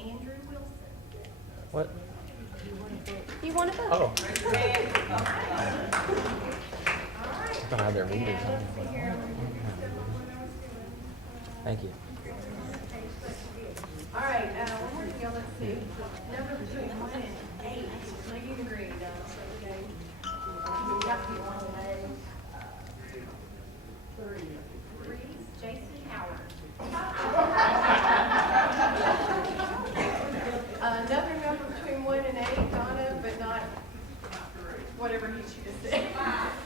Andrew Wilson. What? You want to vote? Oh, All right. I thought I had their leaders Let's on. see here. Thank you. All right, one more deal, let's see. Number between 1 and 8. Like you agreed, okay. We got to be 1 and 8. 3, Jason Howard. Another number between 1 and 8, Donna, but not whatever he should have said.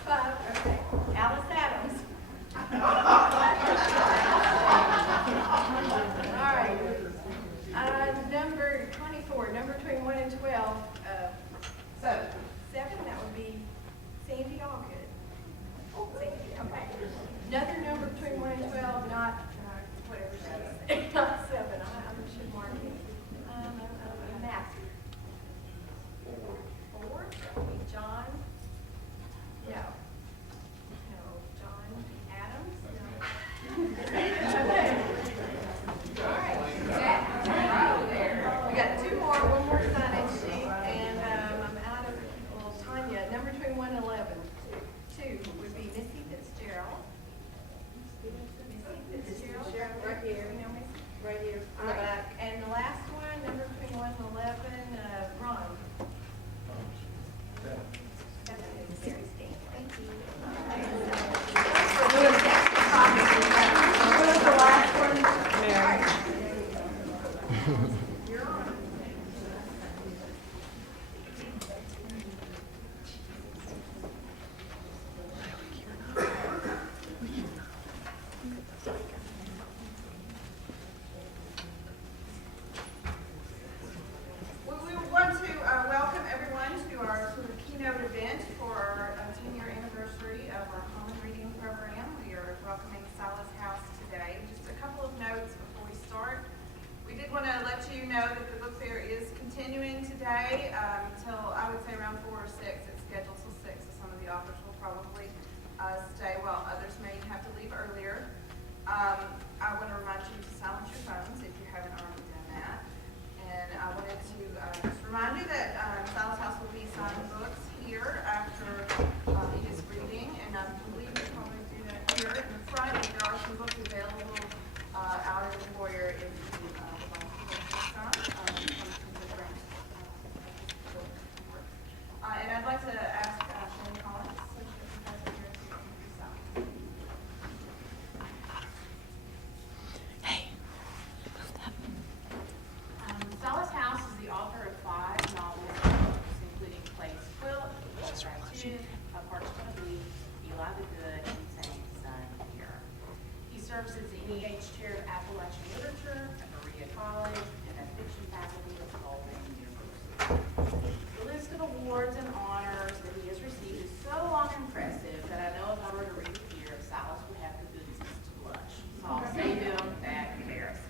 5, okay. Alice Adams. All right. Number 24, number between 1 and 12. 7, that would be Sandy Allgood. Sandy, okay. Another number between 1 and 12, not whatever she said, not 7. I should mark it. Matthew. 4, that would be John. No. No, John Adams. No. Okay. All right. We got 2 more, one more sign-in sheet, and I'm out of, well, Tanya, number between 1 and 11. 2 would be Missy Fitzgerald. Missy Fitzgerald. Right here. You know Missy? Right here. All right. And the last one, number between 1 and 11, Ron. Very Stan. Thank you. What was the last one? Mary. You're on. We want to welcome everyone to our sort of keynote event for our 10-year anniversary of our Common Reading program. We are welcoming Silas House today. Just a couple of notes before we start. We did want to let you know that the book fair is continuing today until, I would say, around 4 or 6. It's scheduled till 6, so some of the authors will probably stay while others may have to leave earlier. I want to remind you to silence your phones if you haven't already done that. And I wanted to just remind you that Silas House will be signing books here after it is reading, and I believe we'll probably do that here in the front. There are some books available out in the foyer if you would like to get some. And I'd like to ask Shane Collins, so if you guys are here to introduce some. Silas House is the author of 5 novels and books, including Clay's Quilt, Gratitude, A Parchment of Leaves, Eli the Good, and Saint's Son Here. He serves as the NEH Chair of Appalachian Literature at Berea College and as fiction faculty at Spalding University. The list of awards and honors that he has received is so long and impressive that I know if I were to read it here, Silas would have the goodies to blush. So I'll save him that embarrassment.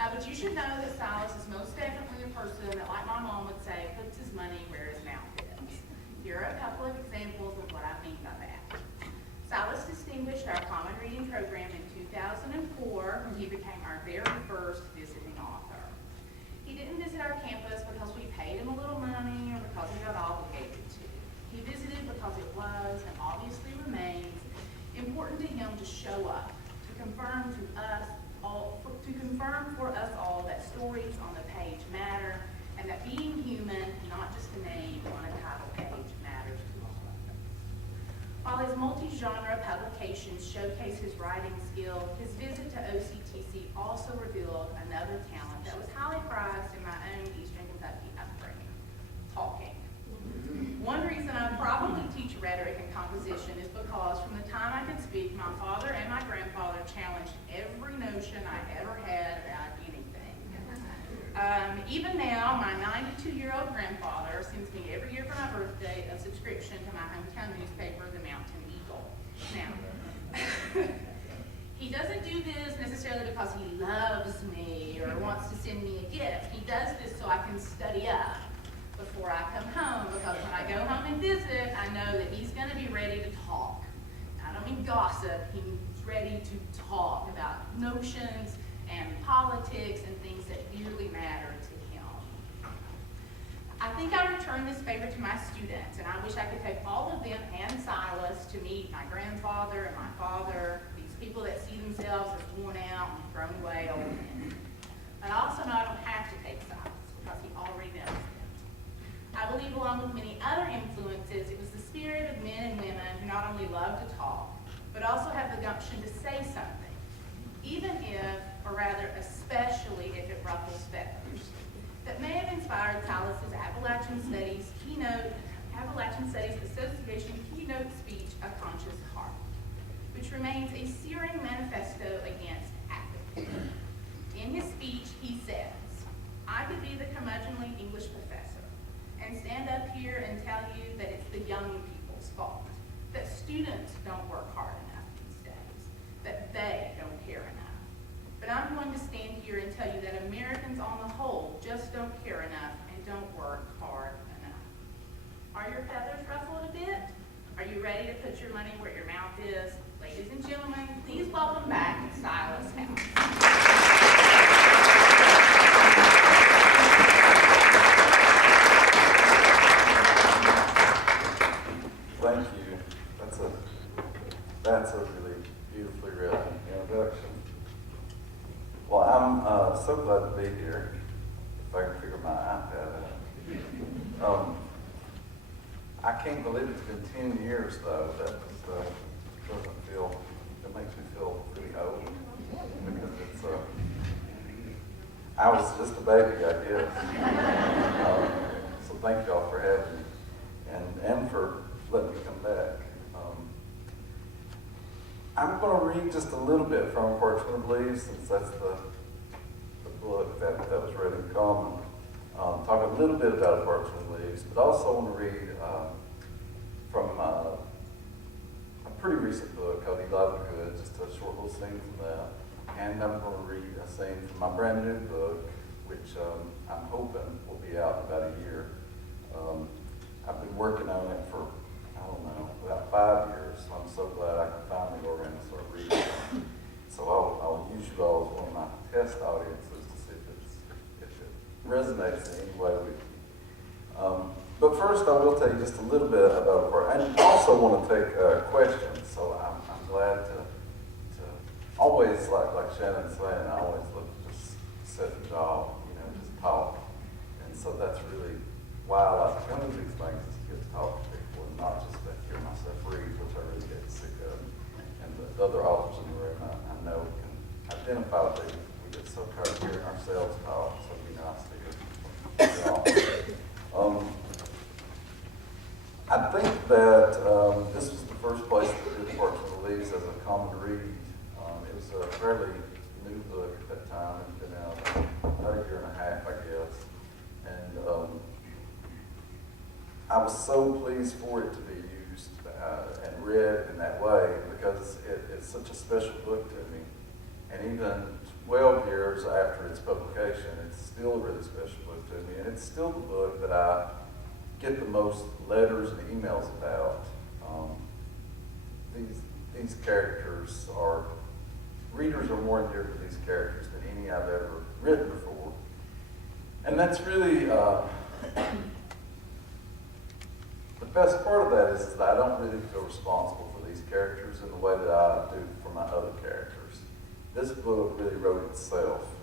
But you should know that Silas is most definitely a person that, like my mom would say, puts his money where his mouth is. Here are a couple of examples of what I mean by that. Silas distinguished our Common Reading program in 2004 when he became our very first visiting author. He didn't visit our campus because we paid him a little money or because he got obligated to. He visited because it was, and obviously remains, important to him to show up, to confirm for us all that stories on the page matter, and that being human, not just a name on a title page, matters to all of us. While his multi-genre publications showcase his writing skill, his visit to OCTC also revealed another talent that was highly prized in my own Eastern Kentucky upbringing: talking. One reason I probably teach rhetoric and composition is because from the time I could speak, my father and my grandfather challenged every notion I ever had about anything. Even now, my 92-year-old grandfather sends me every year for my birthday a subscription to my hometown newspaper, the Mountain Eagle. Now, he doesn't do this necessarily because he loves me or wants to send me a gift. He does this so I can study up before I come home, because when I go home and visit, I know that he's going to be ready to talk. I don't mean gossip, he's ready to talk about notions and politics and things that dearly matter I think I return this favor to my students, and I wish I could take all of them and Silas to meet my grandfather and my father, these people that see themselves as worn out and thrown away old men. But I also know I don't have to take Silas because he already knows them. I believe, along with many other influences, it was the spirit of men and women who not only love to talk, but also have the gumption to say something, even if, or rather especially if it ruffles feathers, that may have inspired Silas's Appalachian Studies Association keynote speech, A Conscious Heart, which remains a searing manifesto against apathy. In his speech, he says, I could be the curmudgeonly English professor and stand up here and tell you that it's the young people's fault, that students don't work hard enough these days, that they don't care enough. But I'm going to stand here and tell you that Americans on the whole just don't care enough and don't work hard enough. Are your feathers ruffled a bit? Are you ready to put your money where your mouth is? Ladies and gentlemen, please welcome back Silas House. Thank you. That's a really beautifully written introduction. Well, I'm so glad to be here. If I can figure my iPad out. I can't believe it's been 10 years though. That doesn't feel. It makes me feel really old because it's. I was just a baby, I guess. So thank y'all for having me and for letting me come back. I'm going to read just a little bit from Parchment of Leaves, since that's the book that was read in common. Talk a little bit about Parchment of Leaves, but also want to read from a pretty recent book called Eli the Good, just a short little scene from that. And I'm going to read a scene from my brand new book, which I'm hoping will be out in about a year. I've been working on it for, I don't know, about 5 years, so I'm so glad I can finally go around and start reading it. So I'll use you all as one of my test audiences to see if it resonates in any way with you. But first, I will tell you just a little bit about the part. I also want to take questions, so I'm glad to always, like Shannon's saying, I always look to just set the job, just talk. And so that's really why I like to come to these things, is to get to talk to people and not just to hear myself read, which I really get sick of. And the other authors in the room I know can identify with these. We get so tired of hearing ourselves talk, so it'd be nice to hear y'all. I think that this was the first place that did Parchment of Leaves as a common read. It was a fairly new book at that time. It's been out about a year and a half, I guess. And I was so pleased for it to be used and read in that way, because it's such a special book to me. And even 12 years after its publication, it's still a really special book to me. And it's still the book that I get the most letters and emails about. These characters readers are more endeared to these characters than any I've ever written before. And that's really, the best part of that is that I don't really feel responsible for these characters in the way that I do for my other characters. This book really wrote itself.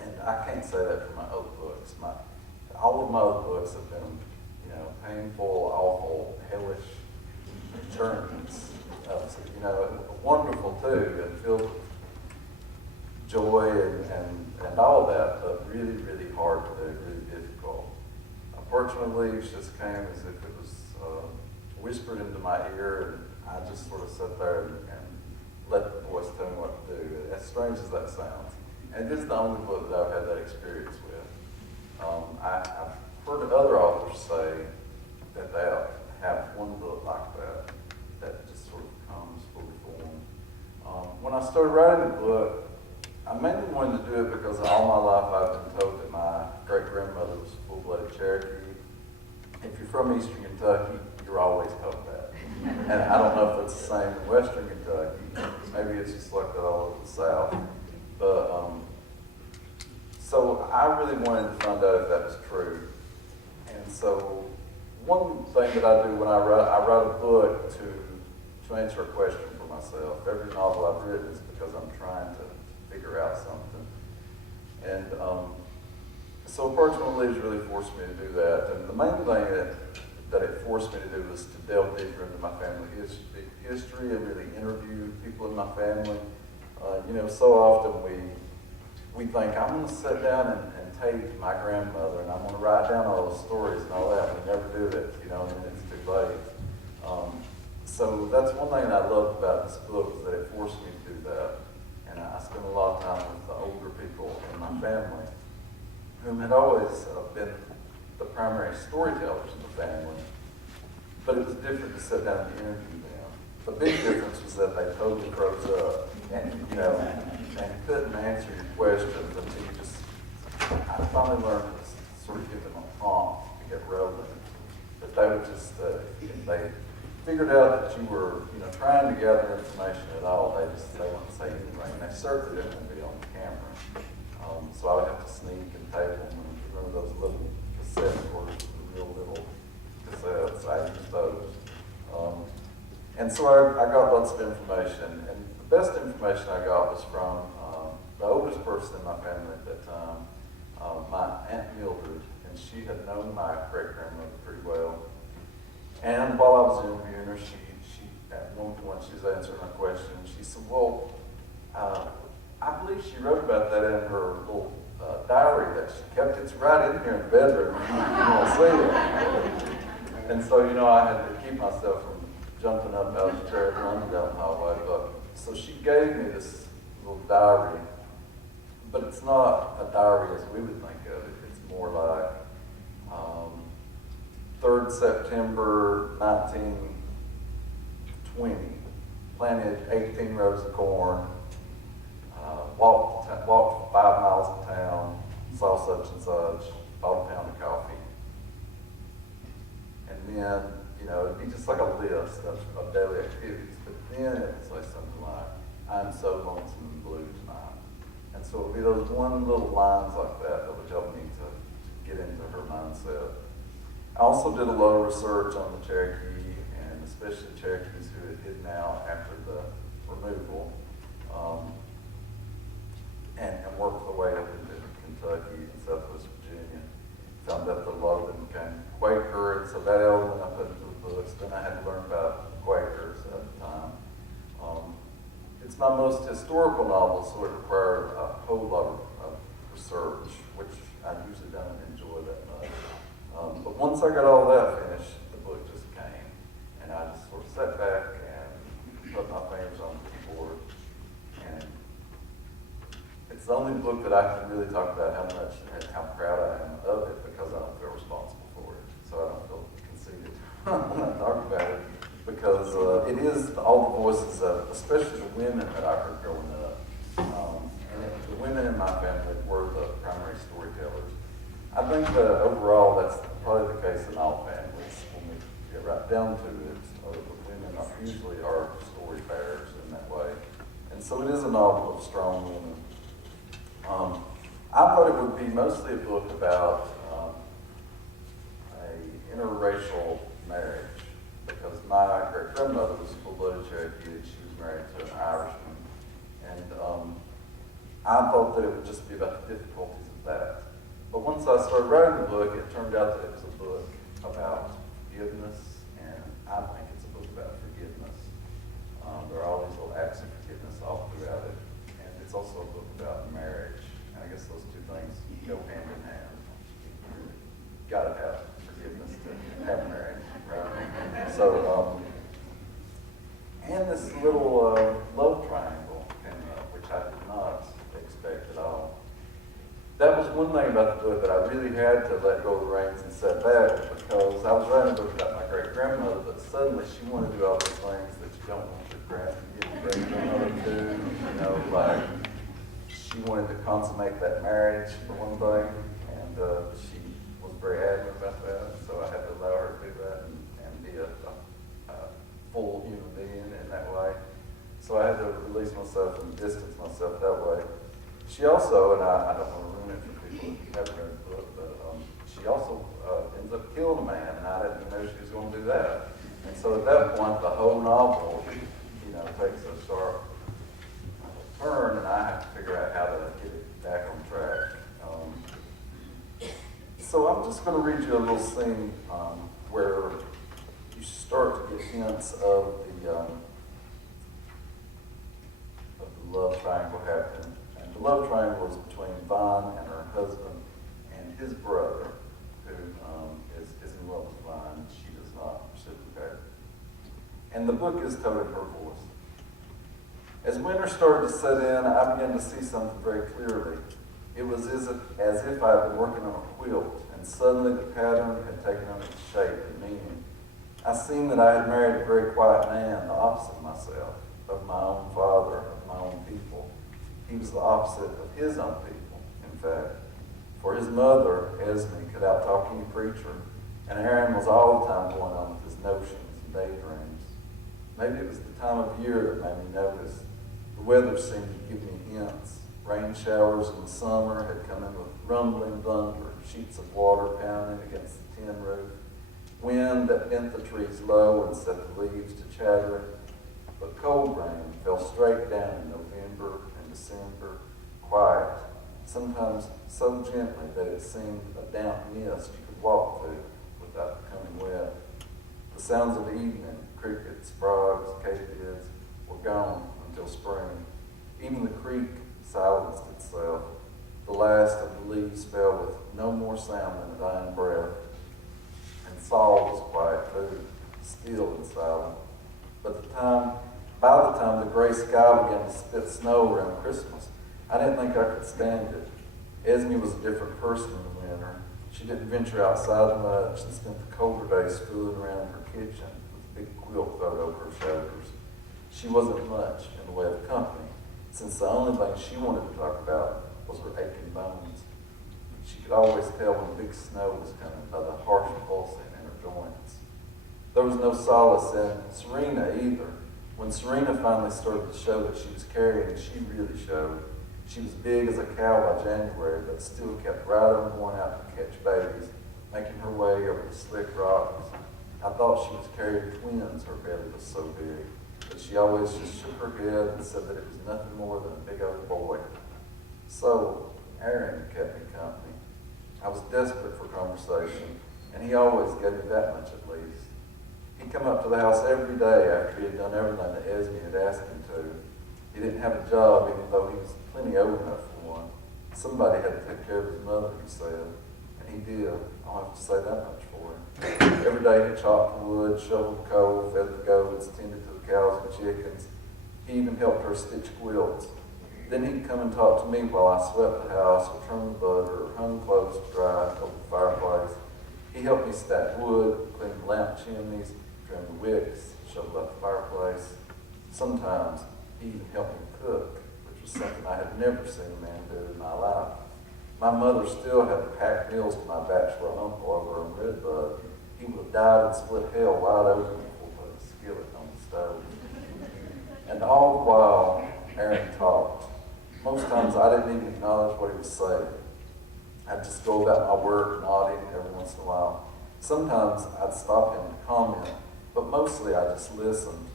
And I can't say that for my other books. All of my other books have been, painful, awful, hellish journeys. Wonderful too, and filled with joy and all of that, but really, really hard to do, really difficult. Parchment of Leaves just came as if it was whispered into my ear, and I just sort of sat there and let the voice tell me what to do, as strange as that sounds. And this is the only book that I've had that experience with. I've heard other authors say that they have one book like that just sort of comes fully formed. When I started writing the book, I mainly wanted to do it because all my life I've been told that my great-grandmother was full-blooded Cherokee. If you're from Eastern Kentucky, you're always told that. And I don't know if it's the same in Western Kentucky. Maybe it's just like that all over the South. But so I really wanted to find out if that was true. And so one thing that I do when I write a book to answer a question for myself. Every novel I've written is because I'm trying to figure out something. And so Parchment Leaves really forced me to do that. And the main thing that it forced me to do was to delve deeper into my family history and really interview people in my family. You know, so often we think, I'm going to sit down and tape my grandmother and I'm going to write down all those stories and all that. We never do it, you know, and then it's too late. So that's one thing I loved about this book is that it forced me to do that. And I spent a lot of time with the older people in my family whom had always been the primary storytellers in the family. But it was different to sit down and interview them. The big difference was that they totally froze up and, you know, and couldn't answer your questions until you just, I finally learned to sort of give them a prompt to get rolling. But they would just, if they figured out that you were, you know, trying to gather information at all, they wouldn't say anything. And they certainly didn't be on camera. So I would have to sneak and tape them. And remember those little cassette recorders, the real little cassettes, I used those. And so I got lots of information. And the best information I got was from the oldest person in my family at that time, my Aunt Mildred, and she had known my great-grandmother pretty well. And while I was interviewing her, she at one point, she was answering my question, she said, well, I believe she wrote about that in her little diary that she kept. It's right in here in the bedroom. You want to see it. And so, you know, I had to keep myself from jumping up out of the chair and running down the hallway. But so she gave me this little diary, but it's not a diary as we would think of it. It's more like 3rd September 1920, planted 18 rows of corn, walked 5 miles of town, saw such and such, bought a pound of coffee. And then, you know, it'd be just like a list of daily activities, but then it would say something like, I'm so lonesome and blue tonight. And so it would be those one little lines like that that would help me to get into her mindset. I also did a lot of research on the Cherokee, and especially Cherokees who had hidden out after the removal, and worked their way up into Kentucky and Southwest Virginia. Found out that a lot of them became Quaker, and so that element I put into the books. Then I had to learn about Quakers at the time. It's my most historical novel, so it required a whole lot of research, which I usually don't enjoy that much. But once I got all that finished, the book just came. And I just sort of sat back and put my fingers on the keyboard. And it's the only book that I can really talk about how proud I am of it, because I don't feel responsible for it. So I don't feel conceited when I talk about it, because it is all the voices of, especially the women that I heard growing up. The women in my family were the primary storytellers. I think that overall that's probably the case in all families. When we get right down to it, the women usually are story bearers in that way. And so it is a novel of strong women. I thought it would be mostly a book about a interracial marriage, because my great-grandmother was full-blooded Cherokee and she was married to an Irishman. And I thought that it would just be about the difficulties of that. But once I started writing the book, it turned out that it was a book about forgiveness, and I think it's a book about forgiveness. There are all these little acts of forgiveness all throughout it, and it's also a book about marriage. And I guess those two things go hand in hand. You gotta have forgiveness to have marriage, right? So, and this little love triangle came up, which I did not expect at all. That was one thing about the book that I really had to let go of the reins and set back, because I was writing a book about my great-grandmother, but suddenly she wanted to do all those things that you don't want your great-grandmother to do. You know, like she wanted to consummate that marriage for one thing, and she was very adamant about that, so I had to allow her to do that and be a full human being in that way. So I had to release myself and distance myself that way. She also, and I don't want to ruin it for people who haven't read the book, but she also ends up killing So I'm just going to read you a little scene where you start to get hints of the love triangle happening. And the love triangle is between Vine and her husband and his brother, who is in love with Vine, and she does not reciprocate. And the book is told in her voice. As winter started to set in, I began to see something very clearly. It was as if I had been working on a quilt, and suddenly the pattern had taken on its shape and meaning. I seen that I had married a very quiet man, the opposite of myself, of my own father, of my own people. He was the opposite of his own people, in fact. For his mother, Esme, could outtalk any preacher, and Aaron was all the time going on with his notions and daydreams. Maybe it was the time of year that made me notice. The weather seemed to give me hints. Rain showers in the summer had come in with rumbling thunder, sheets of water pounding against the tin roof, wind that bent the trees low and set the leaves to chattering. But cold rain fell straight down in November and December, quiet, sometimes so gently that it seemed a damp mist you could walk through without becoming wet. The sounds of evening, crickets, frogs, cavids, were gone until spring. Even the creek silenced itself. The last of the leaves fell with no more sound than a dying breath. And Saul was quiet too, still and silent. But by the time the gray sky began to spit snow around Christmas, I didn't think I could stand it. Esme was a different person in the winter. She didn't venture outside much and spent the colder days fooling around in her kitchen with a big quilt thrown over her shoulders. She wasn't much in the way of company, since the only thing she wanted to talk about was her aching bones. She could always tell when big snow was coming by the harsh pulsing in her joints. There was no solace in Serena either. When Serena finally started to show that she was carrying, she really showed. She was big as a cow by January, but still kept right on going out to catch babies, making her way over the slick rocks. I thought she was carrying twins, her belly was so big. But she always just shook her head and said that it was nothing more than a big old boy. So Aaron kept me company. I was desperate for conversation, and he always gave me that much at least. He'd come up to the house every day after he had done everything that Esme had asked him to. He didn't have a job, even though he was plenty old enough for one. Somebody had to take care of his mother, he said, and he did. I don't have to say that much for him. Every day he chopped wood, shoveled coal, fed the goats, tended to the cows and chickens. He even helped her stitch quilts. Then he'd come and talk to me while I swept the house, or turned the butter, or hung clothes to dry over the fireplace. He helped me stack wood, clean the lamp chimneys, trim the wicks, shovel up the fireplace. Sometimes he even helped me cook, which was something I had never seen a man do in my life. My mother still had to pack meals to my bachelor uncle over in Redbud. He would have died and split hell wide open before putting a skillet on the stove. And all the while, Aaron talked. Most times I didn't even acknowledge what he was saying. I'd just go about my work, nodding every once in a while. Sometimes I'd stop him to comment, but mostly I just listened.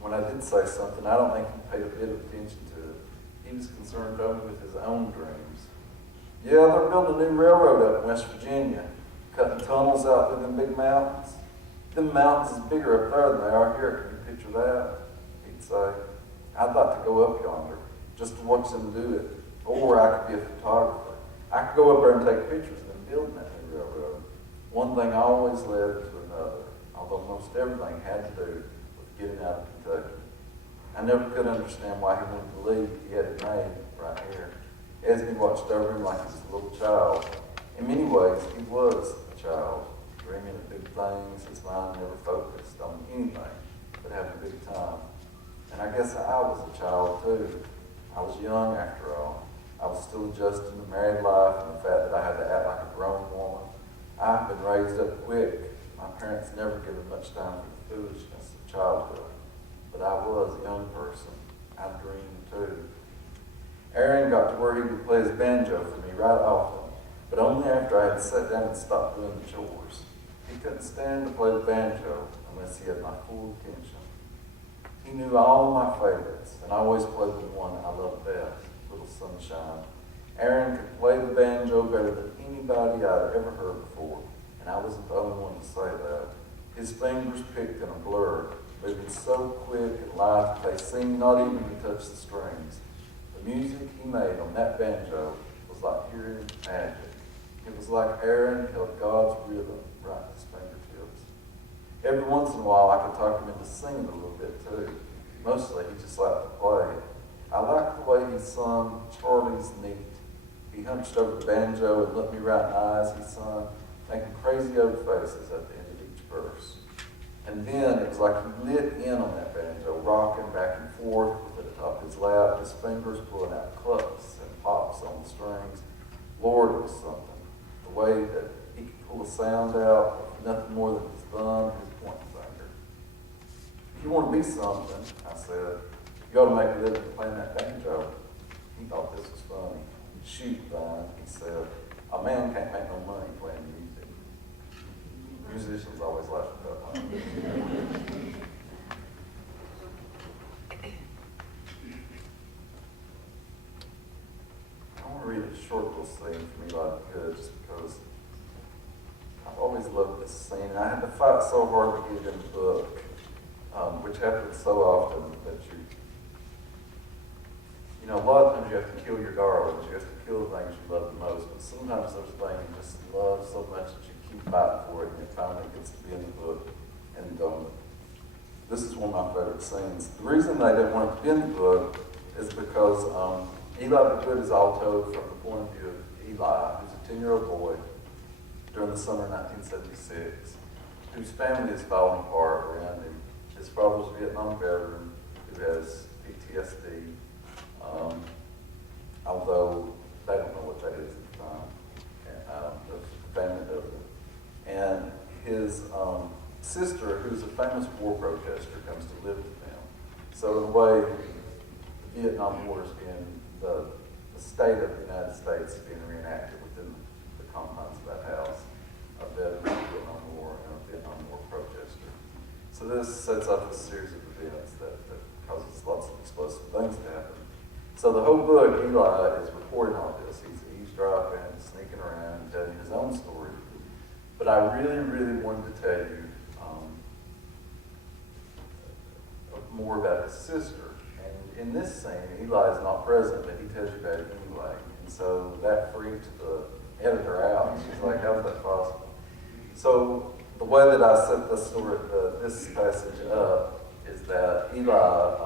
When I did say something, I don't think he paid a bit of attention to it. He was concerned only with his own dreams. Yeah, they're building a new railroad up in West Virginia, cutting tunnels out through them big mountains. Them mountains is bigger up there than they are here. Can you picture that? He'd say. I'd like to go up yonder, just to watch them do it. Or I could be a photographer. I could go up there and take pictures of them building that new railroad. One thing always led to another, although most everything had to do with getting out of Kentucky. I never could understand why he wouldn't believe he had it made right here. Esme watched over him like he was a little child. In many ways, he was a child, dreaming of big things. His mind never focused on anything but having a big time. And I guess I was a child too. I was young after all. I was still adjusting to married life and the fact that I had to act like a grown woman. I've been raised up quick. My parents never given much time for the foolishness of childhood. But I was a young person. I dreamed too. Aaron got to where he would play his banjo for me right often, but only after I had sat down and stopped doing the chores. He couldn't stand to play the banjo unless he had my full attention. He knew all my favorites, and I always played the one I loved best, Little Sunshine. Aaron could play the banjo better than anybody anybody I'd ever heard before, and I wasn't the only one to say that. His fingers picked in a blur, moving so quick and light they seemed not even to touch the strings. The music he made on that banjo was like hearing magic. It was like Aaron held God's rhythm right in his fingertips. Every once in a while I could talk him into singing a little bit too. Mostly he just liked to play. I liked the way he sung Charlie's Neat. He hunched over the banjo and looked me right in the eyes he sung, making crazy old faces at the end of each verse. And then it was like he lit in on that banjo, rocking back and forth with it atop his lap, his fingers pulling out clucks and pops on the strings. Lord, it was something. The way that he could pull a sound out with nothing more than his thumb and his pointing finger. If you want to be something, I said, you ought to make a living playing that banjo. He thought this was funny. Shoot, Vine, he said, a man can't make no money playing music. Musicians always laugh at that line. I want to read a short little scene from Eli the Good just because I've always loved this scene. And I had to fight so hard to get it in the book, which happens so often that you know, a lot of times you have to kill your darlings, you have to kill the things you love the most, but sometimes there's things you just love so much that you keep fighting for it and it finally gets to be in the book. And this is one of my favorite scenes. The reason I didn't want it to be in the book is because Eli the Good is all told from the point of view of Eli, who's a 10-year-old boy during the summer of 1976, whose family is falling apart around him. His father's a Vietnam veteran who has PTSD, although they don't know what that is at the time. And, the family doesn't. And his sister, who's a famous war protester, comes to live with them. So in a way, the Vietnam War is being, the state of the United States is being reenacted within the confines of that house, a veteran of the Vietnam War and a Vietnam War protester. So this sets up a series of events that causes lots of explosive things to happen. So the whole book, Eli is reporting all this. He's eavesdropping, sneaking around, telling his own story. But I really, really wanted to tell you more about his sister. And in this scene, Eli is not present, but he tells you about it anyway. And so that freaked the editor out. She's like, how is that possible? So the way that I set this story, this passage up, is that Eli,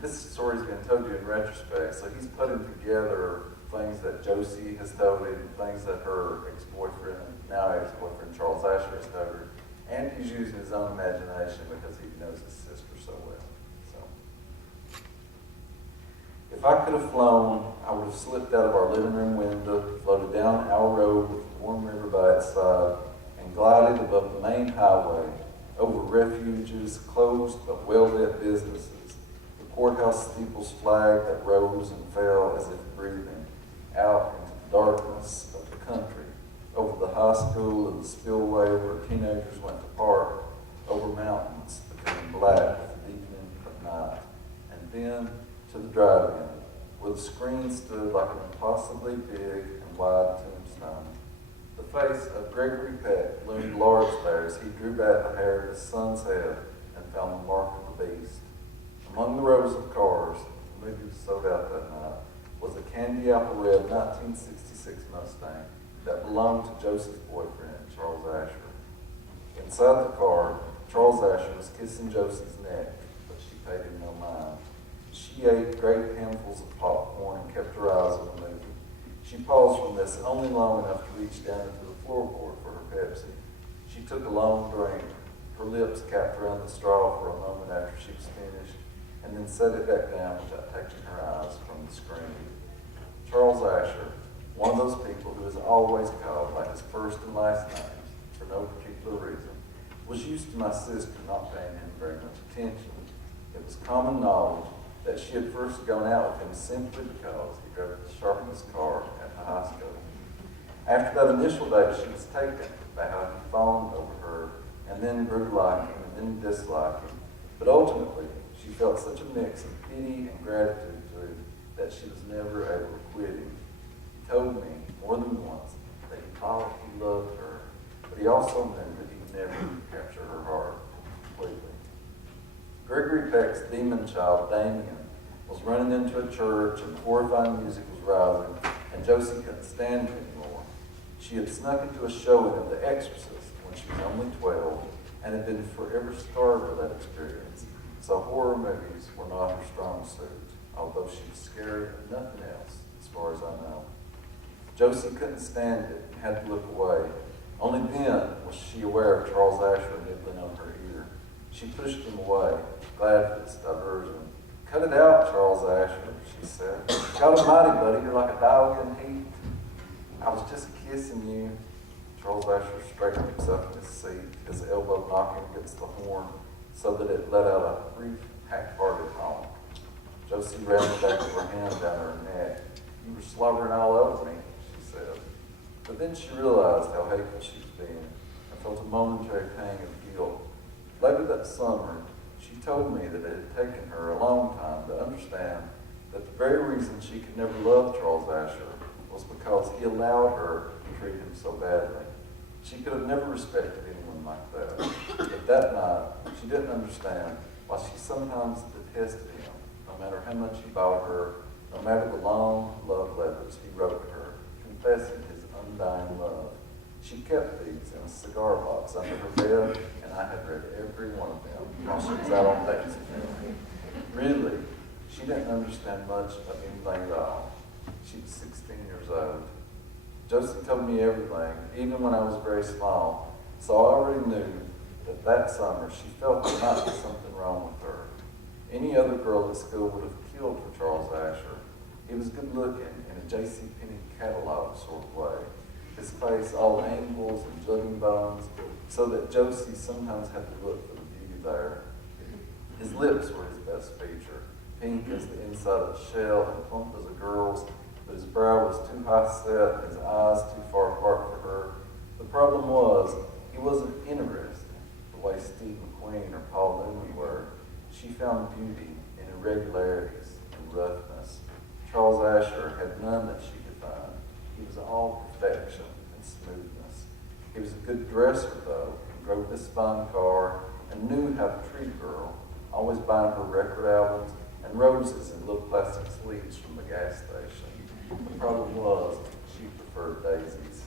this story's been told you in retrospect, so he's putting together things that Josie has told him, things that her ex-boyfriend, now ex-boyfriend Charles Asher has told her, and he's using his own imagination because he knows his sister so well. So, if I could have flown, I would have slipped out of our living room window, floated down our road with the warm river by its side, and glided above the main highway, over refuges, closed but well-lit businesses, the courthouse steeples flag that rose and fell as if breathing, out into the darkness of the country, over the high school and the spillway where teenagers went to park, over mountains becoming black with the deepening of night, and then to the drive-in, where the screen stood like an impossibly big and wide tombstone. The face of Gregory Peck loomed large there as he drew back the hair of his son's head and found the mark of the beast. Among the rows of cars, the movie was sold out that night, was a candy apple red 1966 Mustang that belonged to Josie's boyfriend, Charles Asher. Inside the car, Charles Asher was kissing Josie's neck, but she paid him no mind. She ate great handfuls of popcorn and kept her eyes on the movie. She paused from this only long enough to reach down into the floorboard for her Pepsi. She took a long drink. Her lips capped around the straw for a moment after she was finished, and then set it back down without taking her eyes from the screen. Charles Asher, one of those people who is always called by his first and last names for no particular reason, was used to my sister not paying him very much attention. It was common knowledge that she had first gone out with him simply because he drove the sharpest car at the high school. After that initial date, she was taken by how he fawned over her, and then grew to like him, and then dislike him. But ultimately, she felt such a mix of pity and gratitude to him that she was never able to quit him. He told me more than once thought he loved her, but he also knew that he would never capture her heart completely. Gregory Peck's demon child, Damien, was running into a church and horrifying music was rising, and Josie couldn't stand it anymore. She had snuck into a showing of The Exorcist when she was only 12 and had been forever scarred by that experience. So horror movies were not her strong suit, although she was scared of nothing else, as far as I know. Josie couldn't stand it and had to look away. Only then was she aware of Charles Asher nibbling on her ear. She pushed him away, glad for this diversion. "Cut it out, Charles Asher," she said. "God almighty, buddy, you're like a dog in heat. I was just kissing you." Charles Asher straightened himself in his seat, his elbow knocking against the horn so that it let out a brief, half-hearted honk. Josie ran the back of her hand down her neck. "You were slobbering all over me," she said. But then she realized how hateful she was being and felt a momentary pang of guilt. Later that summer, she told me that it had taken her a long time to understand that the very reason she could never love Charles Asher was because he allowed her to treat him so badly. She could have never respected anyone like that. But that night, she didn't understand why she sometimes detested him, no matter how much he bought her, no matter the long love letters he wrote to her, confessing his undying love. She kept these in a cigar box under her bed, and I had read every one of them while she was out on dates with him. Really, she didn't understand much of anything at all. She was 16 years old. Josie told me everything, even when I was very small, so I already knew that that summer she felt there might be something wrong with her. Any other girl at school would have killed for Charles Asher. He was good looking in a J.C. Penney catalog sort of way. His face all angles and juggling bones, so that Josie sometimes had to look for the beauty there. His lips were his best feature, pink as the inside of a shell and plump as a girl's, but his brow was too high set and his eyes too far apart for her. The problem was, he wasn't interesting the way Steve McQueen or Paul Newman were. She found beauty in irregularities and roughness. Charles Asher had none that she could find. He was all perfection and smoothness. He was a good dresser, though, and drove this fine car and knew how to treat a girl, always buying her record albums and roses in little plastic sweets from the gas station. The problem was, she preferred daisies.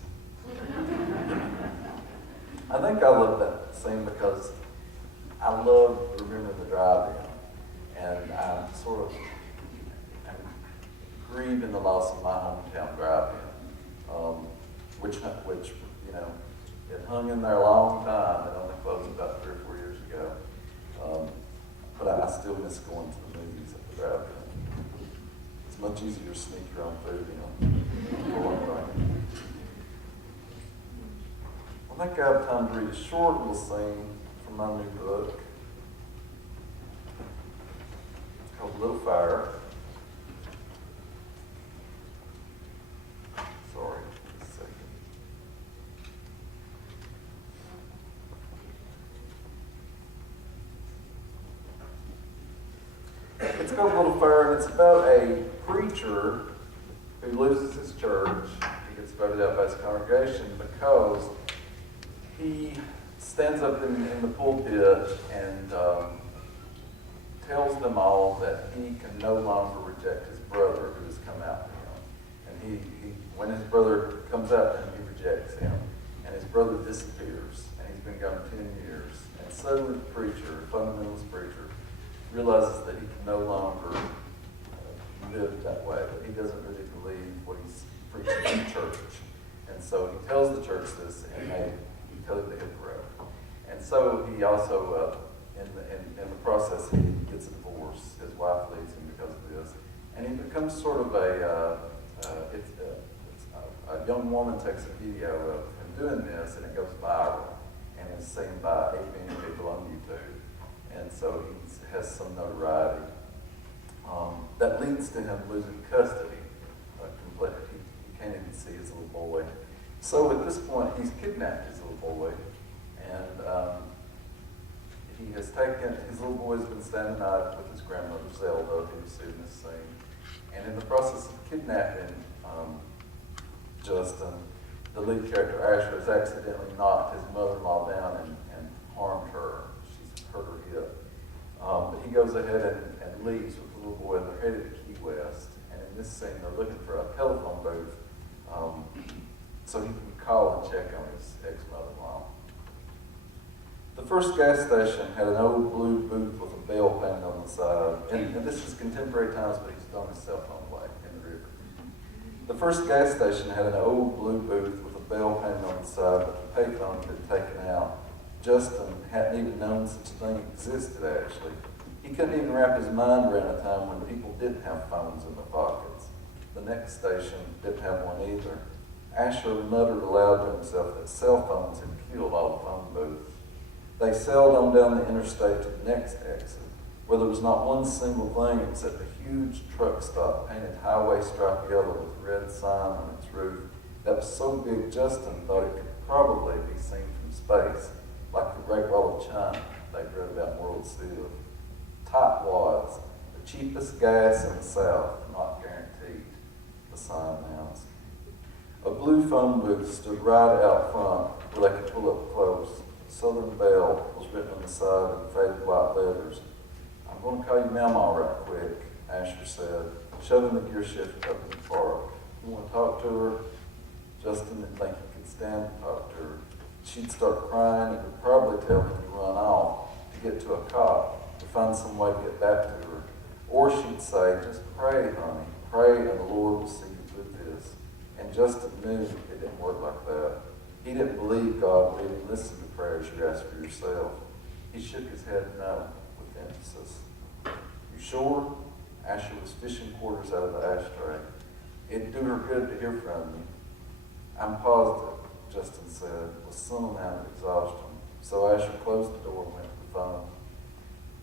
I think I love that scene because I love remembering the drive-in, and I'm grieving the loss of my hometown drive-in, which it hung in there a long time. It only closed about 3 or 4 years ago, but I still miss going to the movies at the drive-in. It's much easier to sneak your own food in. I think I have time to read a short little scene from my new book. It's called Little Fire. Sorry, just a second. It's called Little Fire, and it's about a preacher who loses his church. He gets voted out by his congregation because he stands up in the pulpit and tells them all that he can no longer reject his brother who has come out to him. And he when his brother comes out to him, he rejects him. And his brother disappears, and he's been gone 10 years. And suddenly the preacher, fundamentalist preacher, realizes that he can no longer live that way, that he doesn't really believe what he's preaching in church. And so he tells the church this, and they tell him to hit the road. And so he also, in the process, he gets a divorce. His wife leaves him because of this. And he becomes sort of a young woman takes a video of him doing this, and it goes viral, and is seen by 8 million people on YouTube. And so he has some notoriety. That leads to him losing custody completely. He can't even see his little boy. So at this point, he's kidnapped his little boy, and he has taken, his little boy's been standing out with his grandmother, Zelda, who's seen this scene. And in the process of kidnapping Justin, the lead character, Asher, has accidentally knocked his mother-in-law down and harmed her. She's hurt her hip. But he goes ahead and leaves with the little boy, and they're headed to Key West. And in this scene, they're looking for a telephone booth so he can call and check on his ex-mother-in-law. The first gas station had an old blue booth with a bell painted on the side. And this is contemporary times, but he's thrown his cell phone away in the river. The first gas station had an old blue booth with a bell painted on the side, but the payphone had been taken out. Justin hadn't even known such a thing existed, actually. He couldn't even wrap his mind around a time when people didn't have phones in their pockets. The next station didn't have one either. Asher muttered aloud to himself that cell phones had killed all the phone booths. They sailed on down the interstate to the next exit, where there was not one single thing except a huge truck stop painted highway stripe yellow with a red sign on its roof that was so big Justin thought it could probably be seen from space, like the Great Wall of China they'd read about in World Civ. Tight wads, the cheapest gas in the South, not guaranteed, the sign announced. A blue phone booth stood right out front where they could pull up close. Southern Belle was written on the side in faded white letters. "I'm going to call you Mama right quick," Asher said, shoving the gear shift up in the park. "You want to talk to her?" Justin didn't think he could stand to talk to her. She'd start crying and would probably tell him to run off, to get to a cop, to find some way to get back to her. Or she'd say, "Just pray, honey, pray and the Lord will see you through this." And Justin knew it didn't work like that. He didn't believe God would even listen to prayers you ask for yourself. He shook his head no with emphasis. "You sure?" Asher was fishing quarters out of the ashtray. "It'd do her good to hear from you." "I'm positive," Justin said, with some amount of exhaustion. So Asher closed the door and went to the phone.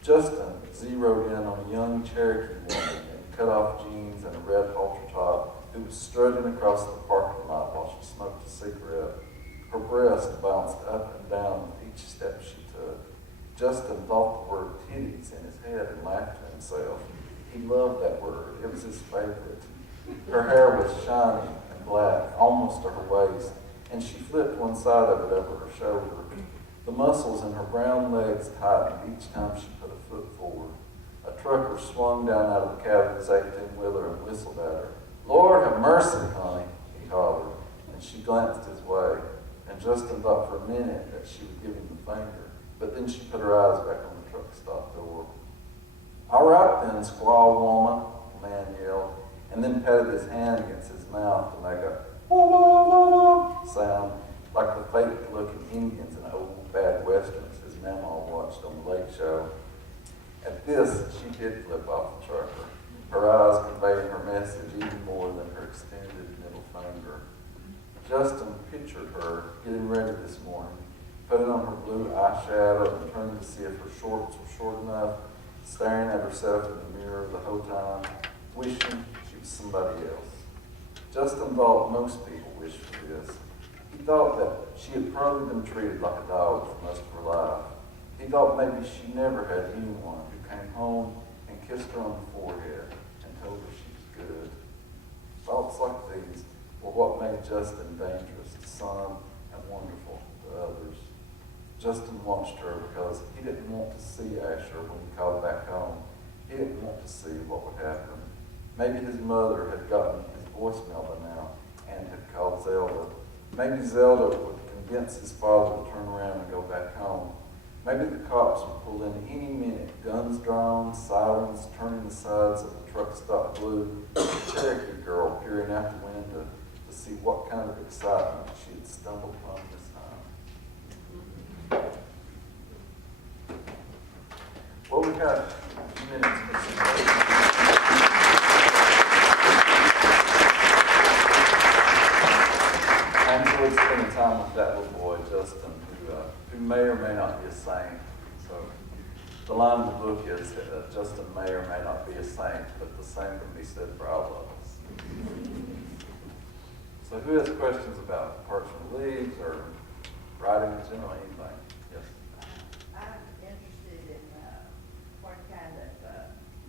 Justin zeroed in on a young Cherokee woman in cut-off jeans and a red halter top who was strutting across the parking lot while she smoked a cigarette. Her breast bounced up and down with each step she took. Justin thought the word titties in his head and laughed to himself. He loved that word. It was his favorite. Her hair was shiny and black, almost to her waist, and she flipped one side of it over her shoulder. The muscles in her brown legs tightened each time she put a foot forward. A trucker swung down out of the cab of his 18-wheeler and whistled at her. "Lord have mercy, honey," he hollered, and she glanced his way. And Justin thought for a minute that she would give him the finger, but then she put her eyes back on the truck stop door. "All right then, squaw woman," the man yelled, and then patted his hand against his mouth to make a wah wah wah wah sound like the fake-looking Indians in old bad westerns his mama watched on the Lake Show. At this, she did flip off the trucker, her eyes conveying her message even more than her extended middle finger. Justin pictured her getting ready this morning, putting on her blue eyeshadow and turning to see if her shorts were short enough, staring at herself in the mirror the whole time, wishing she was somebody else. Justin thought most people wished for this. He thought that she had probably been treated like a dog for most of her life. He thought maybe she never had anyone who came home and kissed her on the forehead and told her she was good. Thoughts like these were what made Justin dangerous to some and wonderful to others. Justin watched her because he didn't want to see Asher when he called back home. He didn't want to see what would happen. Maybe his mother had gotten his voicemail by now and had called Zelda. Maybe Zelda would convince his father to turn around and go back home. Maybe the cops would pull in any minute, guns drawn, sirens turning the sides of the truck stop blue, a Cherokee girl peering out the window to see what kind of excitement she had stumbled upon this time. Well, we've got a few minutes for some questions. I enjoyed spending time with that little boy, Justin, who may or may not be a saint. So the line in the book is that Justin may or may not be a saint, but the same can be said for all of us. So who has questions about parchment leaves or writing in general, anything? Yes? I'm interested in what kind of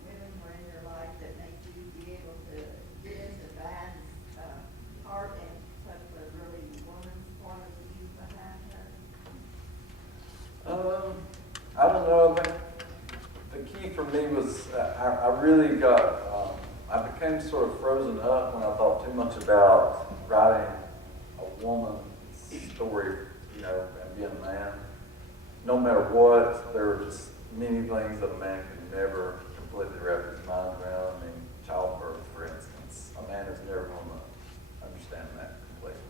women were in your life that made you be able to get into Diane's heart and such a really wonderful really I became sort of frozen up when I thought too much about writing a woman's story, you know, and being a man. No matter what, there are just many things that a man can never completely wrap his mind around. I mean, childbirth, for instance. A man is never going to understand that completely.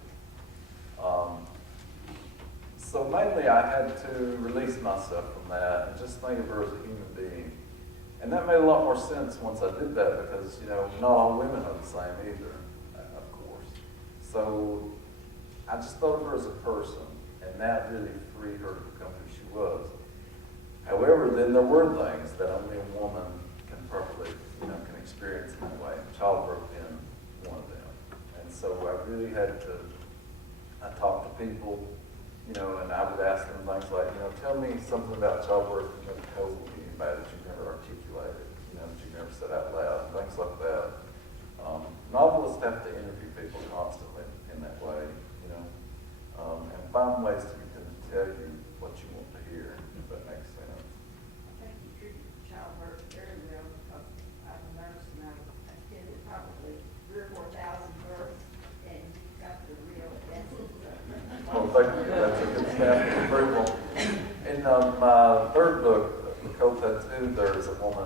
So mainly I had to release myself from that and just think of her as a human being. And that made a lot more sense once I did that because, you know, not all women are the same either, of course. So I just thought of her as a person, and that really freed her to become who she was. However, then there were things that only a woman can properly, you know, can experience in that way. Childbirth being one of them. And so I really had to, I talked to people, you know, and I would ask them things like, you know, tell me something about childbirth that you've never told anybody, that you've never articulated, you know, that you've never said out loud, things like that. Novelists have to interview people constantly in that way, you know, and find ways to get them to tell you what you want to hear, if that makes sense. I think you treated childbirth very well because I'm a nurse and I've attended probably 3,000 or 4,000 births, and you got the real essence of it. Well, thank you. That's a good stamp of approval. In my third book, The Cold Tattoo, there's a woman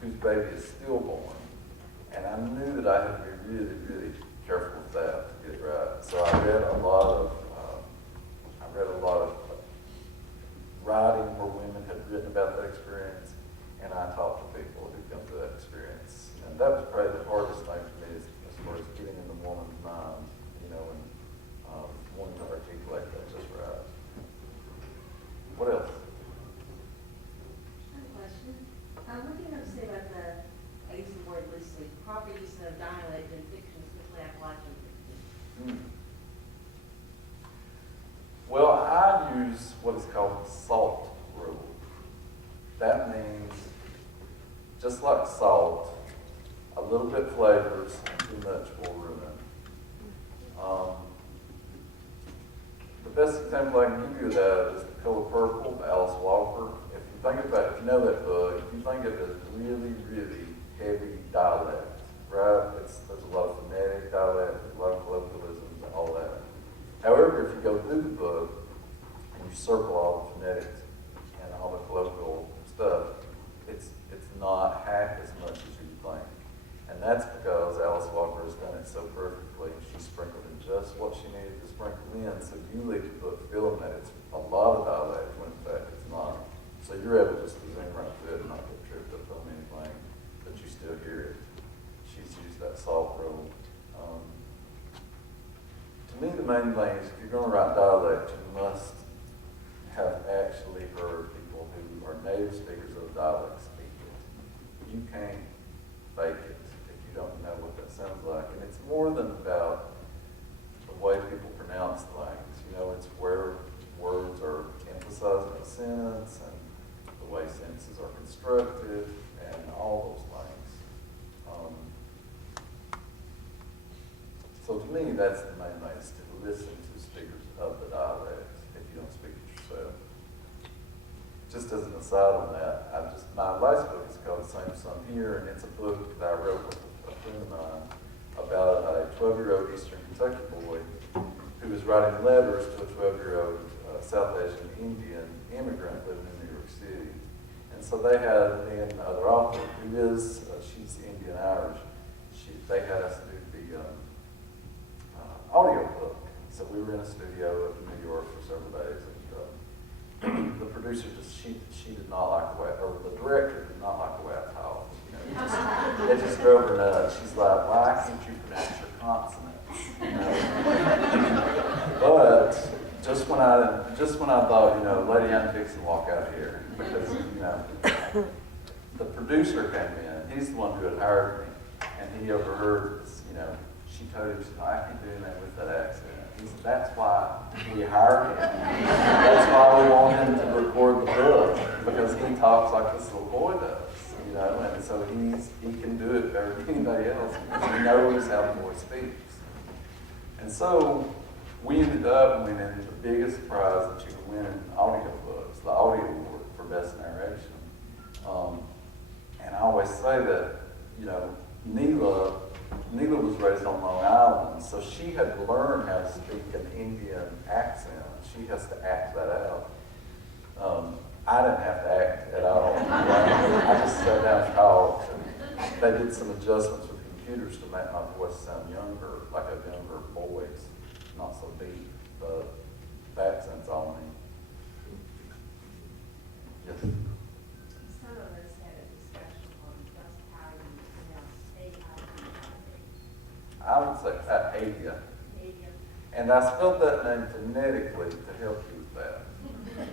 whose baby is stillborn. And I knew that I had to be really, really careful with that to get it right. So I read a lot of writing where women had written about that experience, and I talked to people who'd gone through that experience. And that was probably the hardest thing for me as far as getting in the woman's mind, you know, and wanting to articulate that just right. What else? I have a question. What do you have to say about the, I use the word loosely, proper use of dialect in fiction, especially Appalachian fiction? Well, I use what is called the SALT rule. That means, just like salt, a little bit flavors and too much will ruin. The best example I can give you of that is The Color Purple by Alice Walker. If you know that book, if you think of it as really, really heavy dialect, right? There's a lot of phonetic dialect, there's a lot of colloquialisms and all that. However, if you go through the book and you circle all the phonetics and all the colloquial stuff, it's not half as much as you would think. And that's because Alice Walker has done it so perfectly. She sprinkled in just what she needed to sprinkle in, so you leave the book feeling that it's a lot of dialect when in fact it's not. So you're able just to zoom right through it and not get tripped up on anything, but you still hear it. She's used that SALT rule. To me, the main thing is if you're going to write dialect, you must have actually heard people who are native speakers of dialect speak it. You can't fake it if you don't know what that sounds like. And it's more than about the way people pronounce things. You know, it's where words are emphasized in a sentence and the way sentences are constructed and all those things. So to me, that's the main thing, is to listen to speakers of the dialect if you don't speak it yourself. Just as an aside on that, my last book is called The Same Sun Here, and it's a book that I wrote with a friend of mine about a 12-year-old Eastern Kentucky boy who was writing letters to a 12-year-old South Asian Indian immigrant living in New York City. And so they had me and another author who is, she's Indian Irish, they had us do the audio book. So we were in a studio up in New York for several days, and the producer she did not like the way, or the director did not like the way I talked. You know, it just drove her nuts. She's like, why can't you pronounce your consonants? You know? But just when I thought, you know, Lady I'm fixing to walk out of here, because, you know, the producer came in. He's the one who had hired me, and he overheard this, you know, she told him, I can't do anything with that accent. He said, that's why we hired him. That's why we want him to record the book, because he talks like this little boy does, you know, and so he can do it better than anybody else, because he knows how the boy speaks. And so we ended up winning the biggest prize that you can win in audiobooks, the audio award for best narration. And I always say that, Neela was raised on Long Island, so she had to learn how to speak an Indian accent. She has to act that out. I didn't have to act at all. I just sat down and talked. And they did some adjustments with computers to make my voice sound younger, like a younger voice, not so deep. But the accent's all me. Yes. Some of us had a discussion on just how you pronounce I would say Adia. And I spelled that name phonetically to help you with that.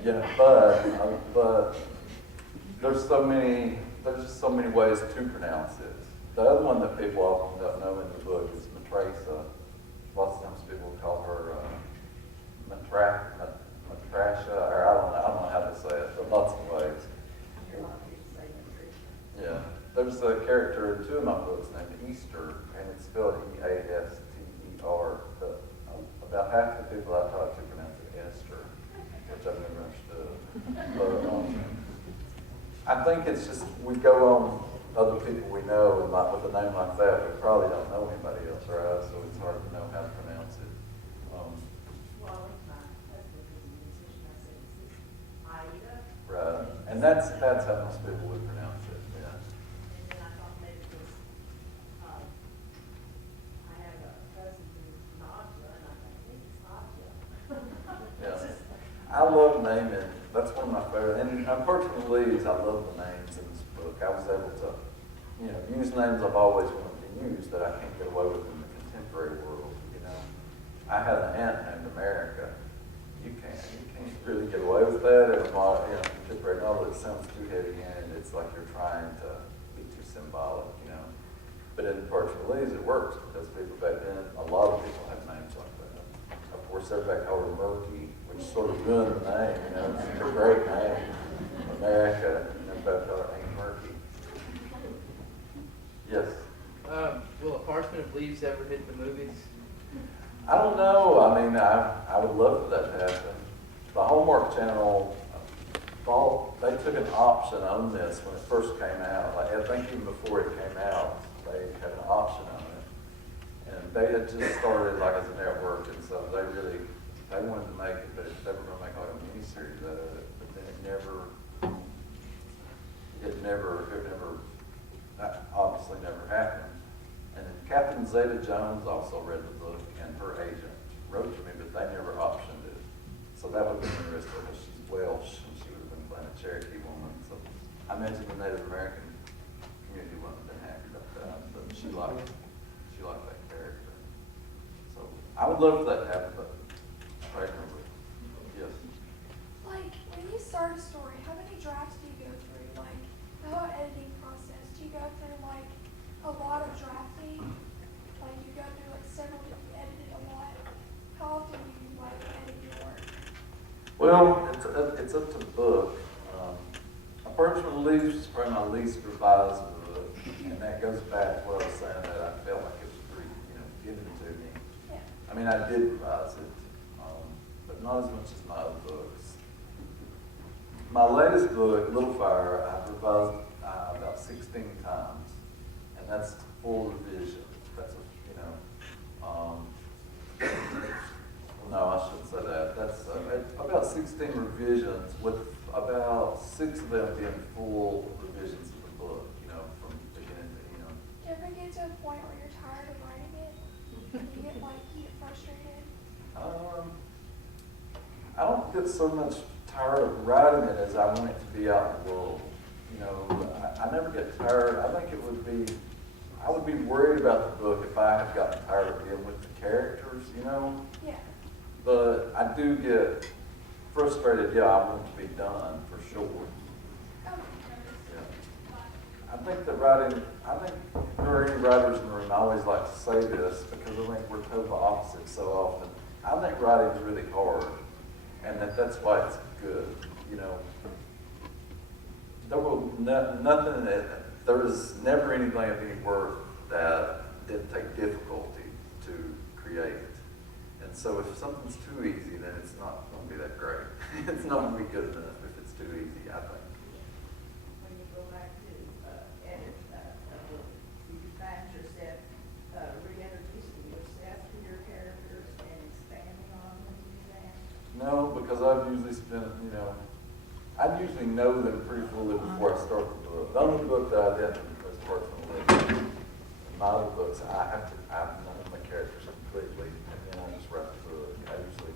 Yeah, but there's just so many ways to pronounce it. The other one that people often don't know in the book is Matrasa. Lots of times people call her Matrasha, or I don't know how to say it, but lots of ways. Yeah, there's a character in two of my books named Easter, and it's spelled E-A-S-T-E-R, but about half the people I talk to pronounce it Esther, which I've never understood. But I think it's just, we go on other people we know, and like with a name like that, we probably don't know anybody else, right? So it's hard to know how to pronounce it. Well, my husband was a musician. I said, "Is this Aida?" Right, and that's how most people would pronounce it, yeah. And then I thought maybe it was, I have a cousin who's Nadia, and I think it's Nadia. Yeah. I love naming, that's one of my favorite, and unfortunately, I love the names in this book. I was able to, use names I've always wanted to use that I can't get away with in the contemporary world, I had an aunt named America. You can't really get away with that in a modern, contemporary novel. It sounds too heavy-handed. It's like you're trying to be too symbolic, But in Portuguese, it works because people back then, a lot of people have names like that. Of course, everybody called her Murky, which sort of ruined the name, It's a great name, America, and everybody called her Aunt Murky. Yes? Will A Parchment of Leaves ever hit the movies? I don't know. I mean, I would love for that to happen. The Hallmark Channel, they took an option on this when it first came out. Like, I think even before it came out, they had an option on it. And they had just started like as a network, and so they wanted to make it, but they were going to make like a miniseries out of it. But then that obviously never happened. And then Captain Zeta Jones also read the book, and her agent wrote to me, but they never optioned it. So that would have been interesting because she's Welsh, and she would have been playing a Cherokee woman. So I imagine the Native American community wouldn't have been happy about that, but she liked that character. So I would love for that to happen, but preferably, yes. Like, when you start a story, how many drafts do you go through? Like, the whole editing process, do you go through, like, a lot of drafting? Like, you go through, like, several, you edit it a lot? How often do you, like, edit your work? Well, it's up to the book. A Parchment Leaves is probably my least revised book, and that goes back to what I was saying, that I felt like it was pretty, given to me. Yeah. I mean, I did revise it, but not as much as my other books. My latest book, Little Fire, I've revised about 16 times, and that's full revision. That's no, I shouldn't say that. That's about 16 revisions, with about 6 of them being full revisions of the book, from beginning to end. Do you ever get to a point where you're tired of writing it? You get frustrated? I don't get so much tired of writing it as I want it to be out in the world. I never get tired. I think I would be worried about the book if I had gotten tired of dealing with the characters, Yeah. But I do get frustrated, I want it to be done, for sure. Okay. Yeah. I think there are any writers in the room, I always like to say this, because I think we're total opposites so often. I think writing is really hard, and that's why it's good, There is never anything of any worth that didn't take difficulty to create. And so if something's too easy, then it's not going to be that great. It's not going to be good enough if it's too easy, I think. When you go back to usually spend, you know, I usually know them pretty fully before I start the book. The only book that I didn't was Personal Living. In my other books, I've known the characters completely, and then I just write the book. I usually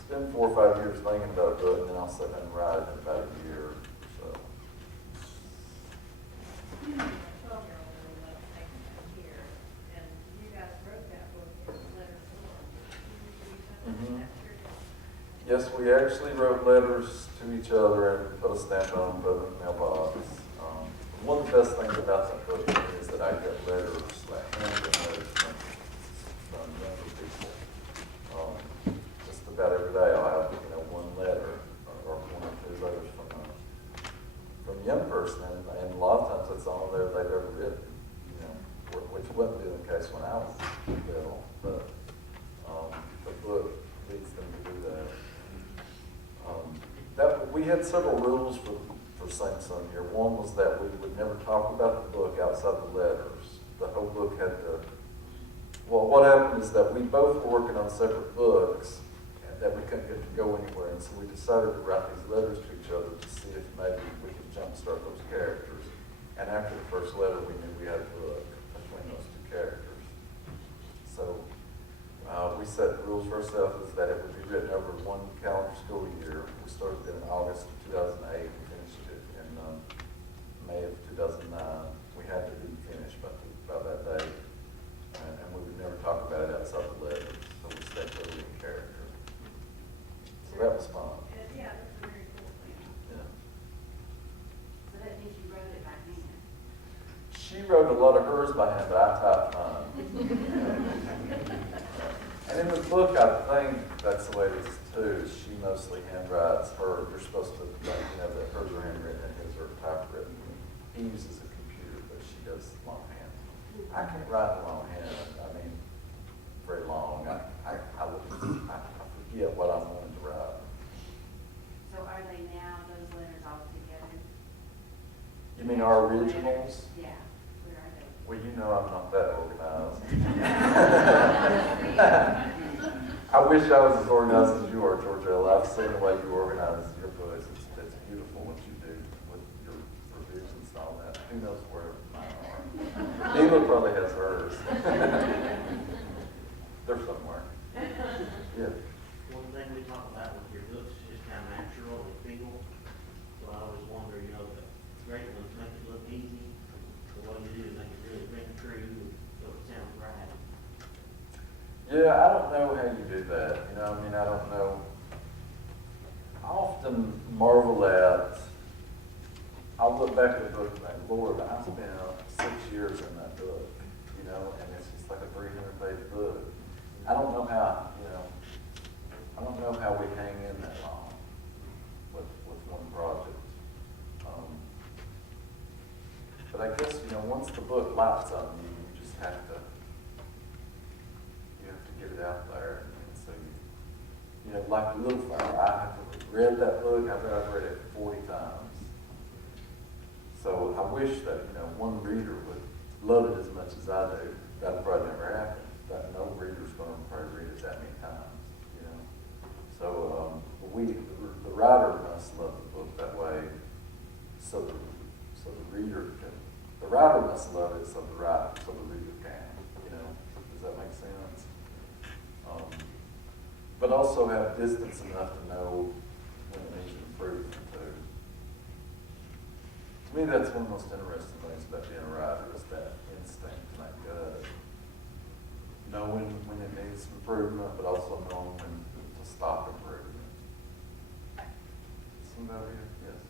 spend 4 or 5 years thinking about a book, and then I'll sit down and write it in about a year or so. 12-year-old really loves taking that here, and you guys wrote that book in letter form. Mhm. Yes, we actually wrote letters to each other and put a stamp on them, put them in the mailbox. One of the best things about that book is that I get letters, like handwritten letters from younger people. Just about every day I'll have, you know, one letter or one or two letters from a young person, and a lot of times it's all there they've ever written, you know, which wasn't the case when I was little, but the book leads them to do that. We had several rules for Saint Son here. One was that we would never talk about the book outside the letters. The whole book had to, well, what happened is that we both were working on separate books and that we couldn't get to go anywhere, and so we decided to write these letters to each other to see if maybe we could jumpstart those characters. And after the first letter, we knew we had a book between those two characters. So we set the rules for ourselves is that it would be written over one calendar school year. We started in August of 2008. We finished it in May of 2009. We had to be finished by that day. And we would never talk about it outside the letters. So we stayed really in character. So that was fun. Yeah, that's a very cool thing. Yeah. So that means you wrote it by hand. She wrote a lot of hers by hand, but I typed mine. And in the book, I think that's the way it is too. She mostly handwrites her. You're supposed to, like, you know, that hers are handwritten and his are typewritten. He uses a computer, but she does longhand. I can't write longhand. I mean, very long. I forget what I'm wanting to write. So are they now, those letters all together? You mean our originals? Yeah, where are they? Well, you know I'm not that organized. I wish I was as organized as you are, Georgia. I've seen the way you organize your books. It's beautiful what you do with your revisions and all that. Who knows where mine are? Neela probably has hers. They're somewhere. Yeah. One thing we talk about with your books is kind of natural and feel. So I always wonder, you know, the great ones make it look easy. So what you do is make it really ring true, so it sounds right. Yeah, I don't know how you do that. You know, I mean, I don't know. I often marvel at, I'll look back at the book and think, Lord, I spent 6 years in that book, you know, and it's just like a 300-page book. I don't know how, you know, I don't know how we hang in that long with one project. But I guess, you know, once the book lights on you, you just have to get it out there. And so you know, like Little Flower, I have read that book. I've read it 40 times. So I wish that, you know, one reader would love it as much as I do. That'll probably never happen. That no reader's going to probably read it that many times, you know. So the writer must love the book that way, so the reader can. The writer must love it, so the reader can. You know, does that make sense? But also have distance enough to know when it needs improvement too. To me, that's one of the most interesting things about being a writer is that instinct, that gut. Knowing when it needs improvement, but also knowing when to stop improvement. Somebody, yes.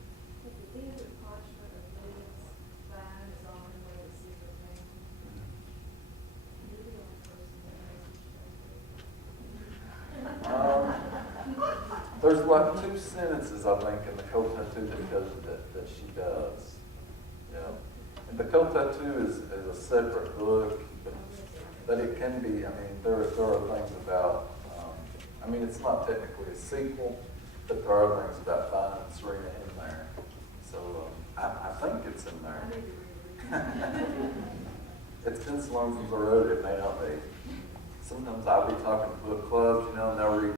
If the end of parchment of leaves, vine is on the way to secret thing. You're the only person that knows There's like 2 sentences, I think, in the coat tattoo that she does. You know, and the coat tattoo is a separate book, but it can be. I mean, there are things about. I mean, it's not technically a sequel, but there are things about Vine and Serena in there. So I think it's in there. It's been so long since I wrote it. It may not be. Sometimes I'll be talking to book clubs, you know, and they'll read